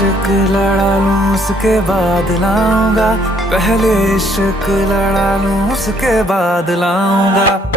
इश्क लड़ा लूं उसके बाद लाऊंगा, पहले इश्क लड़ा लूं उसके बाद लाऊंगा।